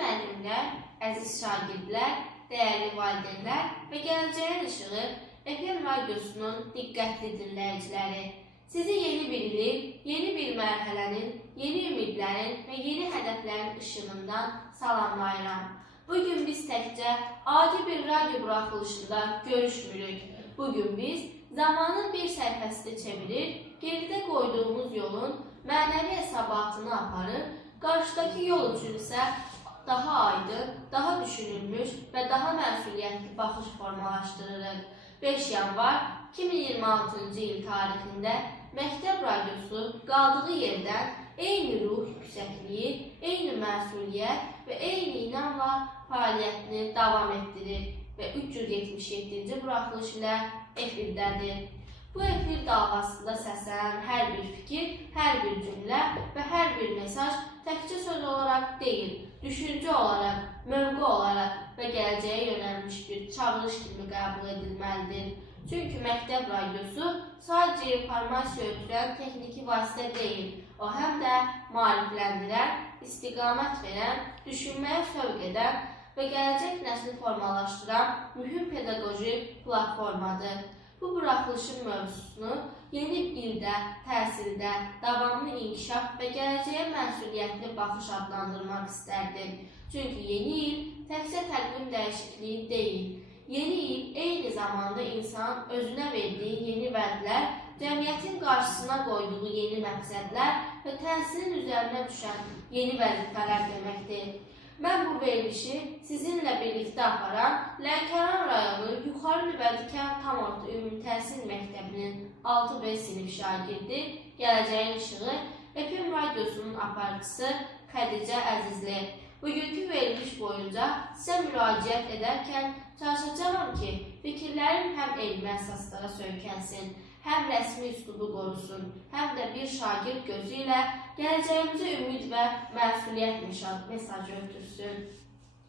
müəllimlər, əziz şagirdlər, dəyərli valideynlər və gələcəyin işığı FM radiosunun diqqətli dinləyiciləri. Sizi yeni bir ilin, yeni bir mərhələnin, yeni ümidlərin və yeni hədəflərin işığından salamlayıram. Bugün biz təkcə adi bir radio buraxılışında görüşmürük. Bugün biz zamanın bir səhifəsini çevirir, geridə qoyduğumuz yolun mənəvi hesabatını aparır, qarşıdakı yol üçün isə daha aydın, daha düşünülmüş və daha məsuliyyətli baxış formalaşdırırıq. 5 yanvar 2026-cı il tarixində Məktəb Radiosu qaldığı yerdən eyni ruh yüksəkliyi, eyni məsuliyyət və eyni inamla fəaliyyətini davam etdirir və 377-ci buraxılış ilə efirdədir. Bu efir dalğasında səslənən hər bir fikir, hər bir cümlə və hər bir mesaj təkcə söz olaraq deyil, düşüncə olaraq, mövqe olaraq və gələcəyə yönəlmiş bir çağırış kimi qəbul edilməlidir. Çünki Məktəb Radiosu sadəcə informasiya ötürən texniki vasitə deyil, o həm də maarifləndirən, istiqamət verən, düşünməyə sövq edən və gələcək nəsli formalaşdıran mühüm pedaqoji platformadır. Bu buraxılışın mövzusunu yeni ildə, təhsildə, davamlı inkişaf və gələcəyə məsuliyyətli baxış adlandırmaq istərdim. Çünki yeni il təkcə təqvim dəyişikliyi deyil. Yeni il eyni zamanda insan özünə verdiyi yeni vədlər, cəmiyyətin qarşısına qoyduğu yeni məqsədlər və təhsilin üzərinə düşən yeni vəzifələr deməkdir. Mən bu verilişi sizinlə birlikdə aparan Lənkəran rayonu Yuxarı Nüvədikar Tam Orta Ümumi Təhsil Məktəbinin 6B sinif şagirdi, gələcəyin işığı FM radiosunun aparıcısı Xədicə Əzizli. Bugünkü veriliş boyunca sizə müraciət edərkən çalışacağam ki, fikirlərim həm elmi əsaslara söykənsin, həm rəsmi üslubu qorusun, həm də bir şagird gözü ilə gələcəyimizə ümid və məsuliyyət mesajı ötürsün.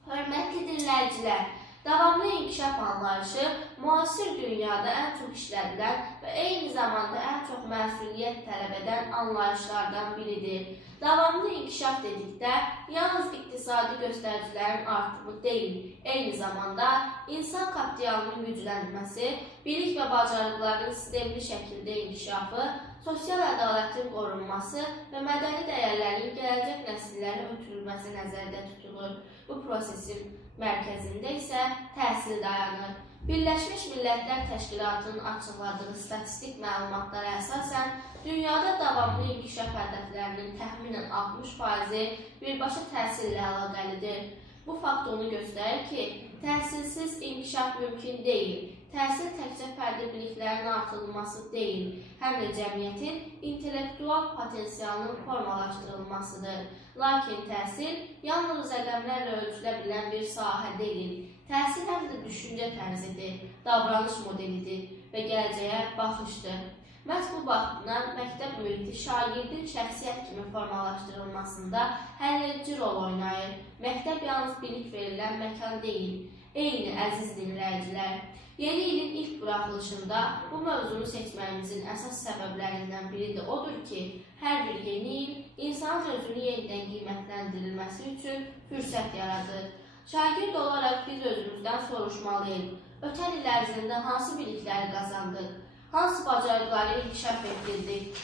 Hörmətli dinləyicilər, davamlı inkişaf anlayışı müasir dünyada ən çox işlədilən və eyni zamanda ən çox məsuliyyət tələb edən anlayışlardan biridir. Davamlı inkişaf dedikdə yalnız iqtisadi göstəricilərin artımı deyil, eyni zamanda insan kapitalının güclənməsi, bilik və bacarıqların sistemli şəkildə inkişafı, sosial ədalətin qorunması və mədəni dəyərlərin gələcək nəsillərə ötürülməsi nəzərdə tutulur. Bu prosesin mərkəzində isə təhsil dayanır. Birləşmiş Millətlər Təşkilatının açıqladığı statistik məlumatlara əsasən, dünyada davamlı inkişaf hədəflərinin təxminən 60% birbaşa təhsillə əlaqəlidir. Bu fakt onu göstərir ki, təhsilsiz inkişaf mümkün deyil. Təhsil təkcə fərdi biliklərin artırılması deyil, həm də cəmiyyətin intellektual potensialının formalaşdırılmasıdır. Lakin təhsil yalnız rəqəmlərlə ölçülə bilən bir sahə deyil. Təhsil həm də düşüncə tərzidir, davranış modelidir və gələcəyə baxışdır. Məhz bu baxımdan məktəb mühiti şagirdin şəxsiyyət kimi formalaşdırılmasında həlledici rol oynayır. Məktəb yalnız bilik verilən məkan deyil. Eyni əziz dinləyicilər, yeni ilin ilk buraxılışında bu mövzunu seçməyimizin əsas səbəblərindən biri də odur ki, hər bir yeni il insanın özünü yenidən qiymətləndirilməsi üçün fürsət yaradır. Şagird olaraq biz özümüzdən soruşmalıyıq. Ötən il ərzində hansı bilikləri qazandıq? Hansı bacarıqları inkişaf etdirdik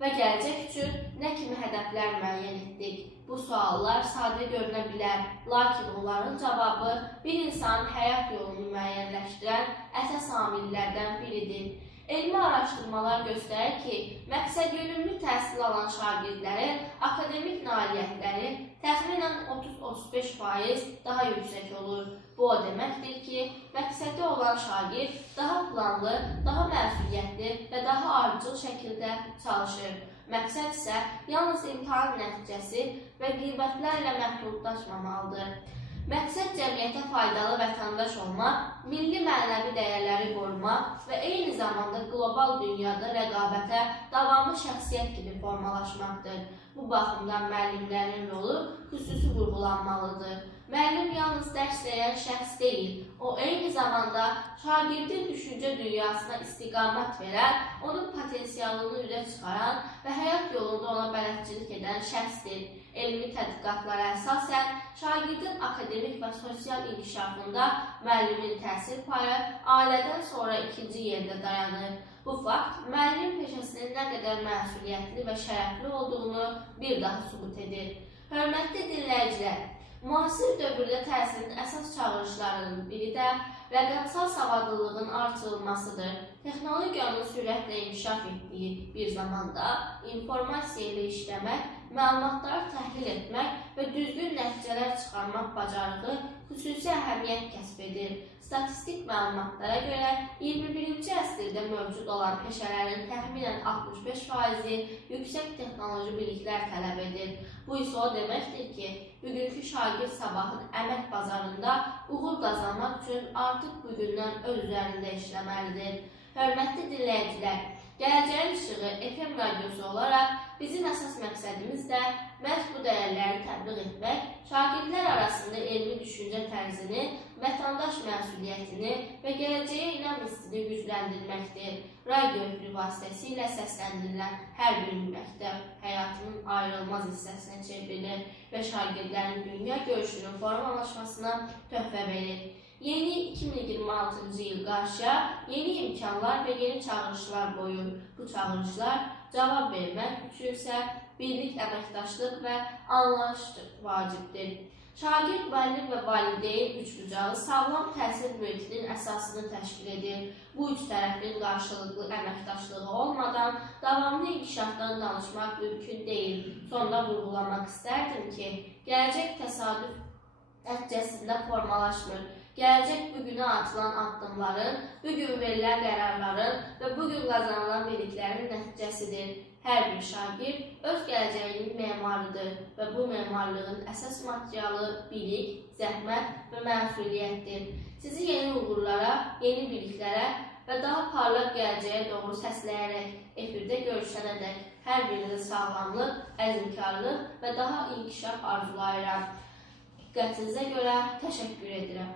və gələcək üçün nə kimi hədəflər müəyyən etdik? Bu suallar sadə görünə bilər, lakin onların cavabı bir insanın həyat yolunu müəyyənləşdirən əsas amillərdən biridir. Elmi araşdırmalar göstərir ki, məqsədyönümlü təhsil alan şagirdlərin akademik nailiyyətləri təxminən 30-35% daha yüksək olur. Bu o deməkdir ki, məqsədi olan şagird daha planlı, daha məsuliyyətli və daha ardıcıl şəkildə çalışır. Məqsəd isə yalnız imtahan nəticəsi və qiymətlərlə məhdudlaşmamalıdır. Məqsəd cəmiyyətə faydalı vətəndaş olmaq, milli mənəvi dəyərləri qorumaq və eyni zamanda qlobal dünyada rəqabətə davamlı şəxsiyyət kimi formalaşmaqdır. Bu baxımdan müəllimlərin rolu xüsusi vurğulanmalıdır. Müəllim yalnız dərs verən şəxs deyil, o eyni zamanda şagirdin düşüncə dünyasına istiqamət verən, onun potensialını üzə çıxaran və həyat yolunda ona bələdçilik edən şəxsdir. Elmi tədqiqatlara əsasən, şagirdin akademik və sosial inkişafında müəllimin təsir payı ailədən sonra ikinci yerdə dayanır. Bu fakt müəllim peşəsinin nə qədər məsuliyyətli və şərəfli olduğunu bir daha sübut edir. Hörmətli dinləyicilər, müasir dövrdə təhsilin əsas çağırışlarının biri də rəqəmsal savadlılığın artırılmasıdır. Texnologiyanın sürətlə inkişaf etdiyi bir zamanda informasiya ilə işləmək, məlumatları təhlil etmək və düzgün nəticələr çıxarmaq bacarığı xüsusi əhəmiyyət kəsb edir. Statistik məlumatlara görə 21-ci əsrdə mövcud olan peşələrin təxminən 65%-i yüksək texnoloji biliklər tələb edir. Bu isə o deməkdir ki, bugünkü şagird sabahın əmək bazarında uğur qazanmaq üçün artıq bugündən öz üzərində işləməlidir. Hörmətli dinləyicilər, Gələcəyin İşığı FM radiosu olaraq bizim əsas məqsədimiz də məhz bu dəyərləri tətbiq etmək, şagirdlər arasında elmi düşüncə tərzini, vətəndaş məsuliyyətini və gələcəyə inam hissini gücləndirməkdir. Radio efiri vasitəsilə səsləndirilən hər bir məktəb həyatının ayrılmaz hissəsinə çevrilir və şagirdlərin dünya görüşünün formalaşmasına töhfə verir. Yeni 2026-cı il qarşıya yeni imkanlar və yeni çağırışlar qoyur. Bu çağırışlar cavab vermək üçünsə birlik, əməkdaşlıq və anlayış vacibdir. Şagird, müəllim və valideyn üçbucağı sağlam təhsil mühitinin əsasını təşkil edir. Bu üç tərəfin qarşılıqlı əməkdaşlığı olmadan davamlı inkişafdan danışmaq mümkün deyil. Sonda vurğulamaq istərdim ki, gələcək təsadüf nəticəsində formalaşmır. Gələcək bugünə atılan addımların, bugün verilən qərarların və bugün qazanılan biliklərin nəticəsidir. Hər bir şagird öz gələcəyinin memarıdır və bu memarlığın əsas materialı bilik, zəhmət və məsuliyyətdir. Sizi yeni uğurlara, yeni biliklərə və daha parlaq gələcəyə doğru səsləyərək efirdə görüşənədək hər birinizə sağlamlıq, əzmkarlıq və daha inkişaf arzulayıram. Diqqətinizə görə təşəkkür edirəm.